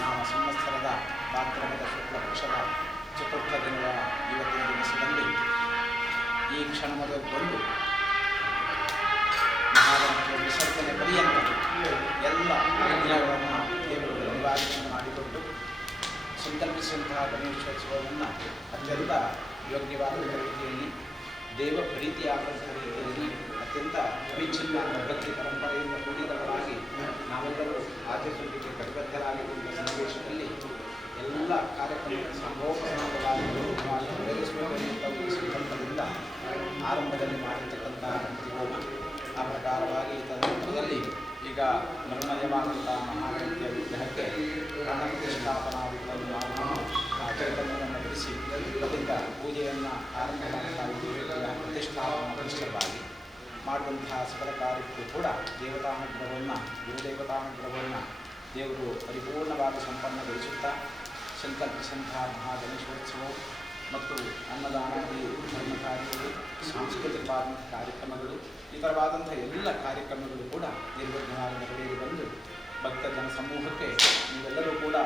ನಾಮ ಸಂವತ್ಸರದ ಭಾದ್ರಪದ ಶುಕ್ಲ ಪಕ್ಷದ ಚತುರ್ಥ ದಿನದ ಇವತ್ತಿನ ದಿವಸದಲ್ಲಿ ಈ ಕ್ಷಣ ಮೊದಲುಗೊಂಡು ಮಹಾಗಣಪತಿಯ ವಿಸರ್ಜನೆ ಪರ್ಯಂತ ಎಲ್ಲ ವಿಘ್ನಗಳನ್ನು ದೇವರು ನಿವಾರಣೆ ಮಾಡಿಕೊಂಡು ಸಂಕಲ್ಪಿಸಿದಂತಹ ಗಣೇಶೋತ್ಸವವನ್ನು ಅತ್ಯಂತ ಯೋಗ್ಯವಾದ ರೀತಿಯಲ್ಲಿ ದೇವ ಪ್ರೀತಿಯಾದಂತಹ ರೀತಿಯಲ್ಲಿ ಅತ್ಯಂತ ಅವಿಚ್ಛಿನ್ನ ಭಕ್ತಿ ಪರಂಪರೆಯಿಂದ ಕೂಡಿದವರಾಗಿ ನಾವೆಲ್ಲರೂ ಆಚರಿಸಲಿಕ್ಕೆ ಕಟಿಬದ್ಧರಾಗಿರುವ ಸನ್ನಿವೇಶದಲ್ಲಿ ಎಲ್ಲ ಕಾರ್ಯಕ್ರಮಗಳ ಸಂಭೋಗವಾಗಿ ನೆರವೇರಿಸುವಂಥ ಸಂಕಲ್ಪದಿಂದ ಆರಂಭದಲ್ಲಿ ಮಾಡಿರ್ತಕ್ಕಂಥ ಹೋಮ ಆ ಪ್ರಕಾರವಾಗಿ ತದನಂತರದಲ್ಲಿ ಈಗ ನಿರ್ಣಯವಾದಂಥ ಮಹಾಗಣಪತಿಯ ವಿಗ್ರಹಕ್ಕೆ ಪ್ರಾಣ ಪ್ರತಿಷ್ಠಾಪನಾದಿಗಳನ್ನು ಆ ಚೈತನ್ಯವನ್ನು ಬಿಡಿಸಿ ಅದರಿಂದ ಪೂಜೆಯನ್ನು ಆರಂಭ ಮಾಡ್ತಾ ಪ್ರತಿಷ್ಠಾಪನವಾಗಿ ಮಾಡುವಂತಹ ಸಕಲ ಕಾರ್ಯಕ್ಕೂ ಕೂಡ ದೇವತಾನುಗ್ರಹವನ್ನು ಗುರುದೇವತಾನುಗ್ರಹವನ್ನು ದೇವರು ಪರಿಪೂರ್ಣವಾದ ಸಂಪನ್ನಗೊಳಿಸುತ್ತಾ ಸಂಕಲ್ಪಿಸಿದಂತಹ ಮಹಾಗಣೇಶೋತ್ಸವ ಮತ್ತು ಅನ್ನದಾನಾದಿ ಧರ್ಮ ಕಾರ್ಯಗಳು ಸಾಂಸ್ಕೃತಿಕವಾದ ಕಾರ್ಯಕ್ರಮಗಳು ಇತರವಾದಂಥ ಎಲ್ಲ ಕಾರ್ಯಕ್ರಮಗಳು ಕೂಡ ನಿರ್ವಿಘ್ನವಾಗಿ ನೆರವೇರಿ ಬಂದು ಭಕ್ತ ಜನ ಸಮೂಹಕ್ಕೆ ನೀವೆಲ್ಲರೂ ಕೂಡ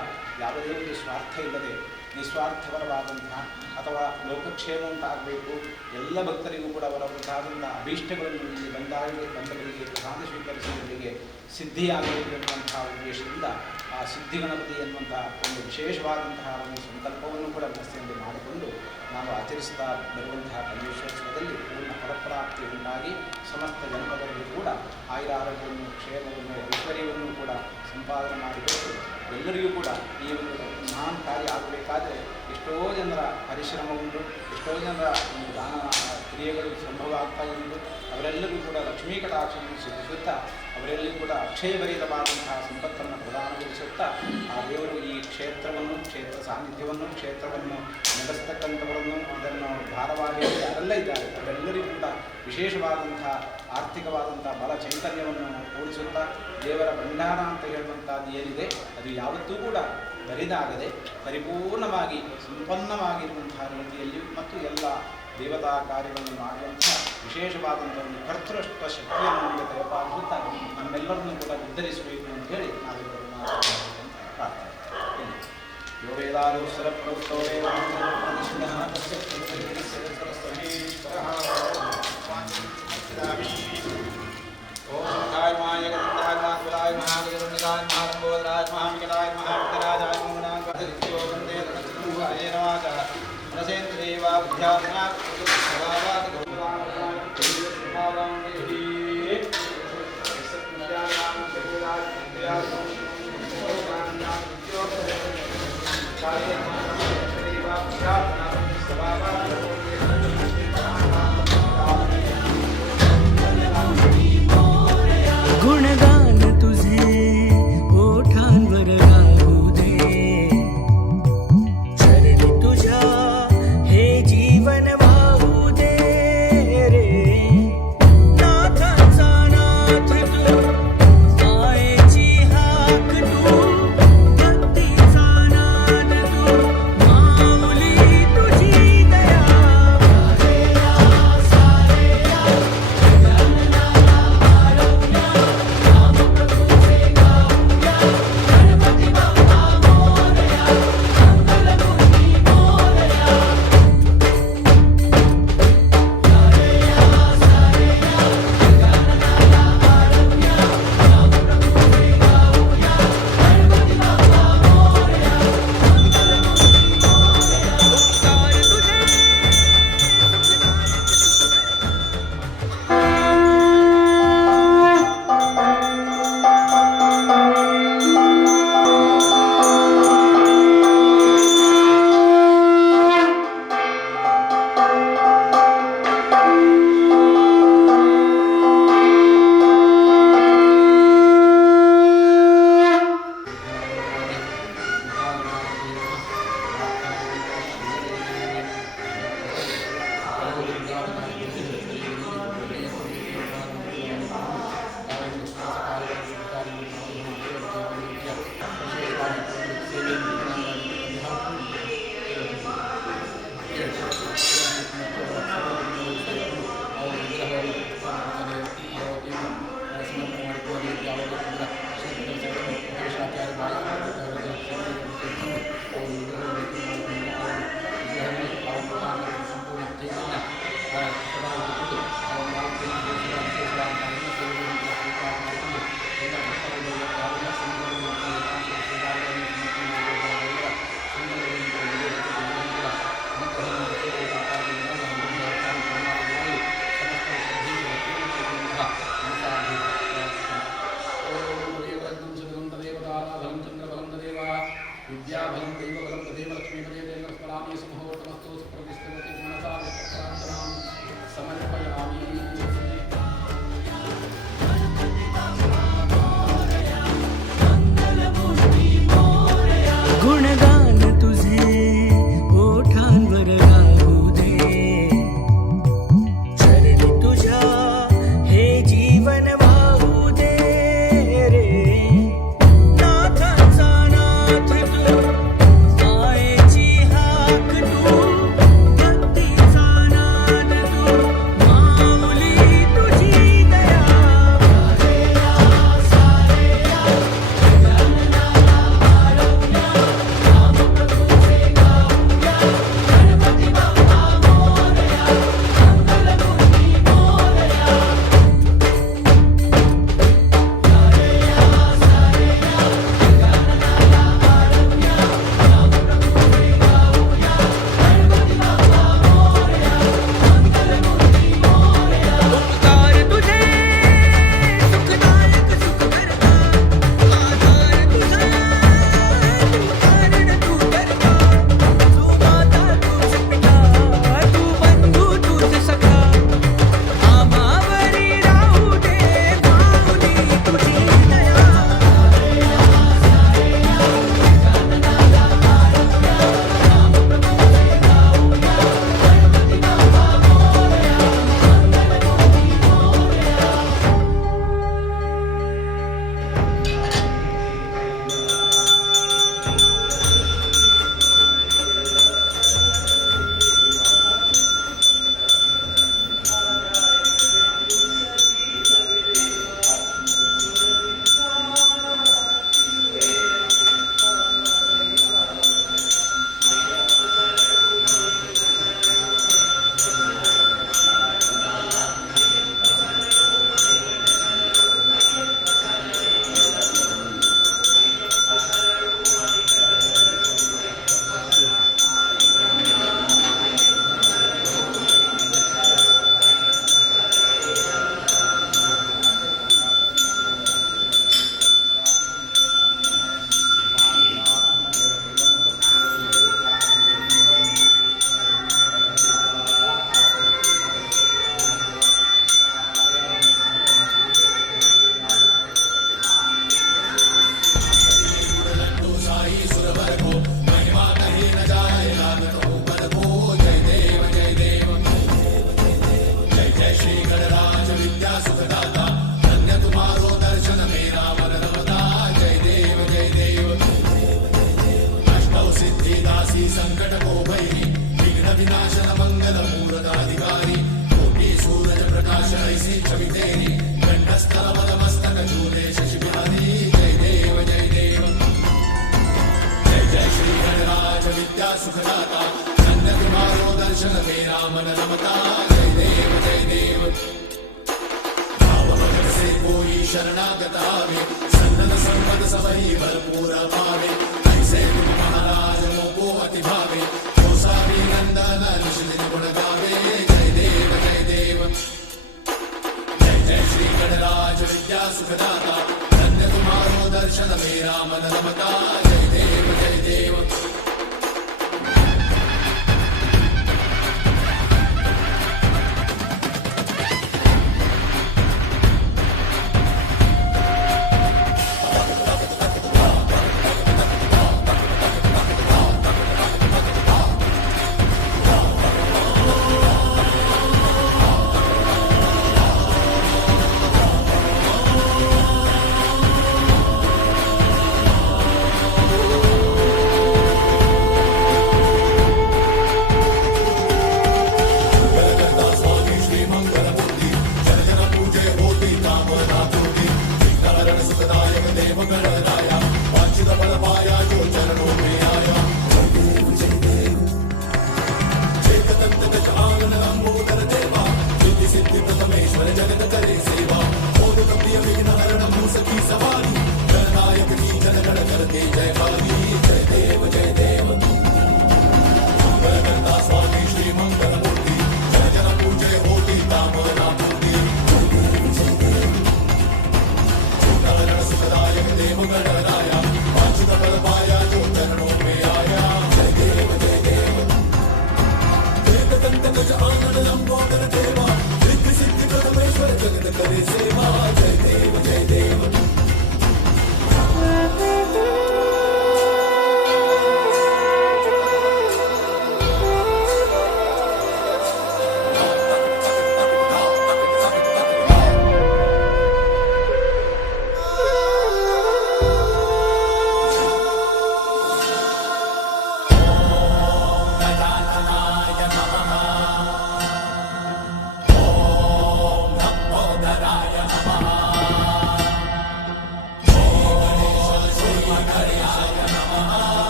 ಯಾವುದೇ ಒಂದು ಸ್ವಾರ್ಥ ಇಲ್ಲದೆ ನಿಸ್ವಾರ್ಥಪರವಾದಂತಹ ಅಥವಾ ಲೋಕಕ್ಷೇಮ ಉಂಟಾಗಬೇಕು ಎಲ್ಲ ಭಕ್ತರಿಗೂ ಕೂಡ ಅವರವರದಾದಂಥ ಅಭೀಷ್ಟಗಳನ್ನು ಇಲ್ಲಿ ಬಂದವರಿಗೆ ಪ್ರಸಾದ ಸ್ವೀಕರಿಸುವವರಿಗೆ ಸಿದ್ಧಿಯಾಗಬೇಕು ಎನ್ನುವಂತಹ ಉದ್ದೇಶದಿಂದ ಆ ಸಿದ್ಧಿಗಣಪತಿ ಎನ್ನುವಂತಹ ಒಂದು ವಿಶೇಷವಾದಂತಹ ಒಂದು ಸಂಕಲ್ಪವನ್ನು ಕೂಡ ಮನಸ್ಸಿನಲ್ಲಿ ಮಾಡಿಕೊಂಡು ನಾವು ಆಚರಿಸ್ತಾ ಬರುವಂತಹ ಗಣೇಶೋತ್ಸವದಲ್ಲಿ ಪೂರ್ಣ ಫಲಪ್ರಾಪ್ತಿ ಉಂಟಾಗಿ ಸಮಸ್ತ ಜನಪದರಿಗೂ ಕೂಡ ಆಯುರಾರೋಗ್ಯವನ್ನು ಕ್ಷೇಮವನ್ನು ಐಶ್ವರ್ಯವನ್ನು ಕೂಡ ಸಂಪಾದನೆ ಮಾಡಿಕೊಂಡು ಎಲ್ಲರಿಗೂ ಕೂಡ ಈ ಒಂದು ಮಹಾನ್ ಕಾರ್ಯ ಆಗಬೇಕಾದರೆ ಎಷ್ಟೋ ಜನರ ಪರಿಶ್ರಮ ಉಂಟು, ಎಷ್ಟೋ ಜನರ ಒಂದು ದಾನ ಕ್ರಿಯೆಗಳು ಸಂಭವ ಆಗ್ತಾ ಉಂಟು. ಅವರೆಲ್ಲರಿಗೂ ಕೂಡ ಲಕ್ಷ್ಮೀ ಕಟಾಕ್ಷವನ್ನು ಸಿದ್ಧಿಸುತ್ತಾ ಅವರೆಲ್ಲರಿಗೂ ಕೂಡ ಅಕ್ಷಯಭರಿತವಾದಂತಹ ಸಂಪತ್ತನ್ನು ಪ್ರದಾನಗೊಳಿಸುತ್ತಾ ಆ ದೇವರು ಈ ಕ್ಷೇತ್ರವನ್ನು ಕ್ಷೇತ್ರ ಸಾನ್ನಿಧ್ಯವನ್ನು ಕ್ಷೇತ್ರವನ್ನು ನಡೆಸ್ತಕ್ಕಂಥವರನ್ನು ಇದನ್ನು ಭಾರವಾಗಿ ಯಾರೆಲ್ಲ ಇದ್ದಾರೆ ಅವರೆಲ್ಲರಿಗೂ ಕೂಡ ವಿಶೇಷವಾದಂತಹ ಆರ್ಥಿಕವಾದಂಥ ಬಲ ಚೈತನ್ಯವನ್ನು ತೋರಿಸುತ್ತಾ ದೇವರ ಭಂಡಾರ ಅಂತ ಹೇಳುವಂಥದ್ದು ಏನಿದೆ ಅದು ಯಾವತ್ತೂ ಕೂಡ ಬರಿದಾಗದೆ ಪರಿಪೂರ್ಣವಾಗಿ ಸಂಪನ್ನವಾಗಿರುವಂತಹ ರೀತಿಯಲ್ಲಿಯೂ ಮತ್ತು ಎಲ್ಲ ದೇವತಾ ಕಾರ್ಯಗಳನ್ನು ಮಾಡುವಂತಹ ವಿಶೇಷವಾದಂಥ ಒಂದು ಕರ್ತೃಷ್ಟ ಶಕ್ತಿಯನ್ನು ನಮಗೆ ದಯಪಾಲಿಸುತ್ತಾ ನಮ್ಮೆಲ್ಲರನ್ನು ಕೂಡ ಉದ್ಧರಿಸಬೇಕು ಅಂತ ಹೇಳಿ ನಾವೆಲ್ಲರೂ ಪ್ರಾರ್ಥನೆ. ಯೋ ವೇದಾಲೋಸರ ಪ್ರವೃತ್ತೋರೇ ಮಾಯ ಗಂಧಾಯ ಮಹಾಗುಲಾಯ ಮಹಾಗರುಣಿಕಾಯ ಮಹಾರಂಭೋದರಾಯ ಮಹಾಮಿಕರಾಯ ಮಹಾವಿಕರಾಜಾಯ ಮೋಹನಾಂಗ ವಂದೇ ನಮಃ नसेन्द्रियवाभ्यासनात् स्वभावात् गौरवात् स्वभावं देहि सत्यानां जगदात्मयासं स्वभावानां कार्यानां स्वभावात् गुणगान तुझे ओठांवर गाऊ दे चरणी तुझ्या हे जीवन वाहू दे रे नाथाचा नाथ तू मायेची हाक तू भक्तीचा नाद तू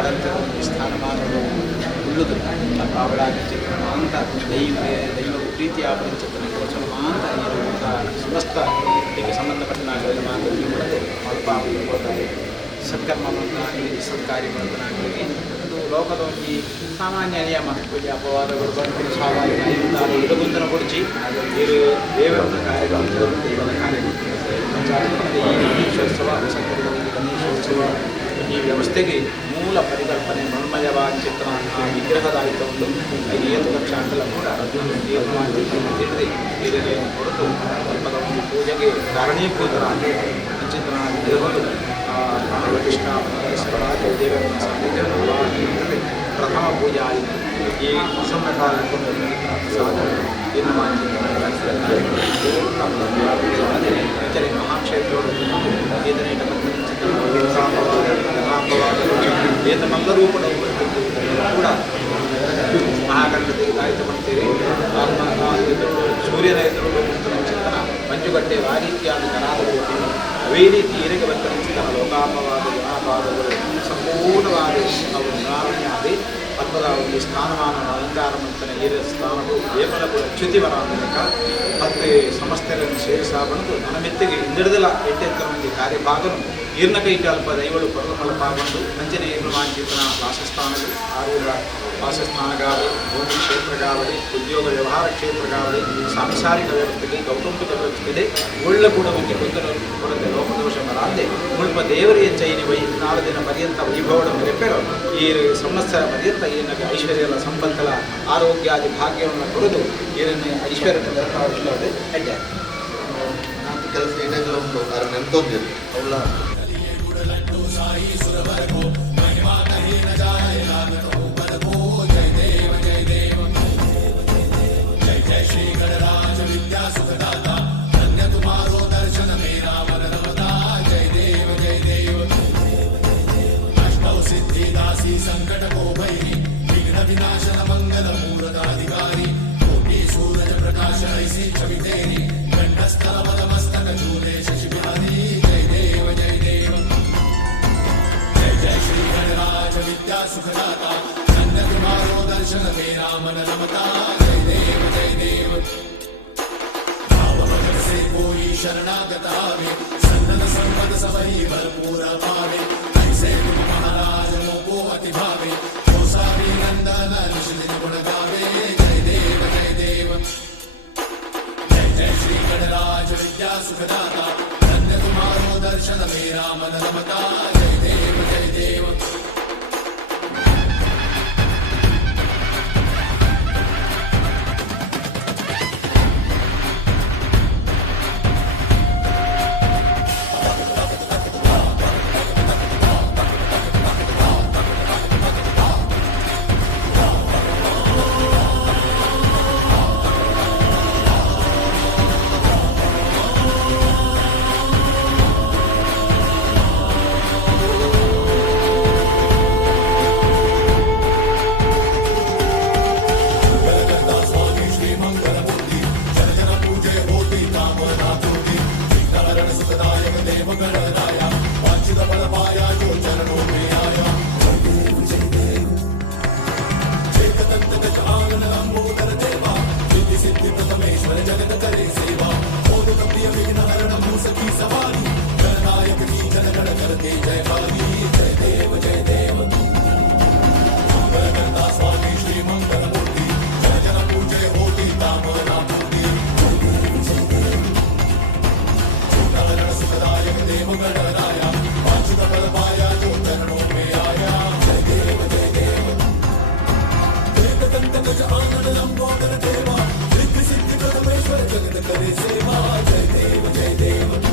ಆಡಳಿತದಲ್ಲಿ ಸ್ಥಾನಮಾನಗಳು ಉಳ್ಳುದು ಪಾವಳಾಗಿ ಮಾಂತ ದೈವ ಪ್ರೀತಿಯ ಚಿತ್ರಣ కోసం ಮಾಂತ ಇರುವಂಥ ಸಮಸ್ತ ಇದಕ್ಕೆ ಸಂಬಂಧಪಟ್ಟ ನಾಗರಿಕ ಮಾತುಗಳು ಕೂಡ ಮಲ್ಪಾವಳಿ ಕೊಡ್ತಾರೆ ಸತ್ಕರ್ಮಗಳನ್ನಾಗಲಿ ಸತ್ಕಾರ್ಯಗಳನ್ನಾಗಲಿ ಒಂದು ಲೋಕದ ಈ ಸಾಮಾನ್ಯ ನಿಯಮ ಪೂಜೆ ಅಪವಾದಗಳು ಬಂದು ಸ್ವಾಭಾವಿಕ ಇರುತ್ತಾರೆ ಇಡಗುಂದನ ಕೊಡಿಸಿ ಇದು ದೇವರ ಕಾರ್ಯಗಳು ದೇವರ ಕಾರ್ಯಗಳು ಈ ಗಣೇಶೋತ್ಸವ ಗಣೇಶೋತ್ಸವ ಈ ವ್ಯವಸ್ಥೆಗೆ ಮೂಲ ಪರಿಕಲ್ಪನೆ ಮನ್ಮಯವಾದ ಚಿತ್ರ ವಿಗ್ರಹದಾಯಿತ ಒಂದು 5 ಲಕ್ಷ ಅಂಕಲ ಕೂಡ ತಿಳಿದು ಇದಕ್ಕೆ ಹೊರತು ಹಬ್ಬದ ಒಂದು ಪೂಜೆಗೆ ಕಾರಣೀಭೂತರಾದ ಚಿತ್ರ ವಿಗ್ರಹಗಳು ಕೃಷ್ಣ ಪರಮೇಶ್ವರಾಜ ದೇವರ ಸಾನ್ನಿಧ್ಯವನ್ನು ಪ್ರಥಮ ಪೂಜೆ ಆಯಿತು ಈ ಸಂರಕಾಲಕ್ಕೊಂದು ಇನ್ನು ಇತರೆ ಮಹಾಕ್ಷೇತ್ರಗಳು ಇದನ್ನೇ ಏತ ಮಂಗರೂಪದ ಕೂಡ ಮಹಾಗಣಪತಿಗೆ ಗಾಯತ ಮಾಡ್ತೀರಿ ಎದುರು ಸೂರ್ಯನ ಎದುರು ಚಿಂತನ ಮಂಜುಗಡ್ಡೆ ಆ ರೀತಿಯಾದ ಕರಾದಗಳು ಅವೇ ರೀತಿ ಏನಿಗೆ ಬಂದ ಚಿಂತನ ಲೋಕಾಪವಾದ ಗುಣಾಪಾದಗಳು ಸಂಪೂರ್ಣವಾದ ಅವು ನಿವಾರಣೆಯಾಗಿ ಹಬ್ಬದ ಒಂದು ಸ್ಥಾನಮಾನ ಅಲಂಕಾರ ಮಂತನ ಏರಿಯ ಸ್ಥಾನವು ಏಮಲಗಳು ಚ್ಯುತಿವರ ಮೂಲಕ ಮತ್ತು ಸಮಸ್ತರನ್ನು ಸೇರಿಸಾಬಂದು ನನ್ನ ಮೆತ್ತಿಗೆ ಹಿಂದಿಡದಲ ಎಂಟೆಂತರ ಮಂದಿ ಕಾರ್ಯಭಾಗನು ಈರ್ನ ಕೈಟ ಅಲ್ಪ ದೈವಳು ಪರ್ವಮಲಪಾಗೊಂಡು ಅಂಜನೆ ನಿರ್ಮಾಂಚಿತನ ವಾಸಸ್ಥಾನಗಳು ಆರೂಢ ವಾಸಸ್ಥಾನಗಾವಳಿ ಭೂಮಿ ಕ್ಷೇತ್ರಗಾವಳಿ ಉದ್ಯೋಗ ವ್ಯವಹಾರ ಕ್ಷೇತ್ರಗಾವಳಿ ಸಾಂಸಾರಿಕ ವ್ಯವಸ್ಥೆಗೆ ಕೌಟುಂಬಿಕ ವ್ಯವಸ್ಥೆಗೆ ಒಳ್ಳೆ ಕೂಡ ಬಗ್ಗೆ ಕೊಡದೆ ಲೋಕದೋಷ ಬರಾಂದೆ ಮುಲ್ಪ ದೇವರಿಯ ಚೈನಿ 4 ದಿನ ಪರ್ಯಂತ ವೈಭವಡ ಮೆರೆಪೆರು ಈ ಸಂವತ್ಸರ ಪರ್ಯಂತ ಏನಕ್ಕೆ ಐಶ್ವರ್ಯದ ಸಂಪತ್ತಲ ಆರೋಗ್ಯಾದಿ ಭಾಗ್ಯವನ್ನು ಕೊಡದು ಏನನ್ನೇ ಐಶ್ವರ್ಯದ ಬೆರಕಾವುಳ್ಳದೆ ಅಡ್ಡ ಕೆಲಸ ಏನಾದರೂ ಉಂಟು ಅದರ ನೆನ್ಕೊಂದಿರು ಅವಳ संकट को भैरी विघ्न विनाशन मंगल मूर्ताधिकारी कोटि सूरज प्रकाश ऐसी छवि तेरी कंठस्थल पदमस्तक झूले शशि बिहारी जय देव जय देव जय जय श्री गणराज विद्या सुखदाता धन्य तुम्हारो दर्शन मेरा मन रमता जय देव जय देव भाव भजन से कोई शरणागत आवे सन्नत संपद सबही भरपूर पावे ऐसे तुम महाराज मोको अति भावे सारी नंदन निश्चित गुण गावे जय देव जय देव जय जय श्री गणराज विद्या सुखदाता धन्य तुम्हारो दर्शन मेरा मन रमता जय देव जय देव जगत करे सेवा जय देव जय देव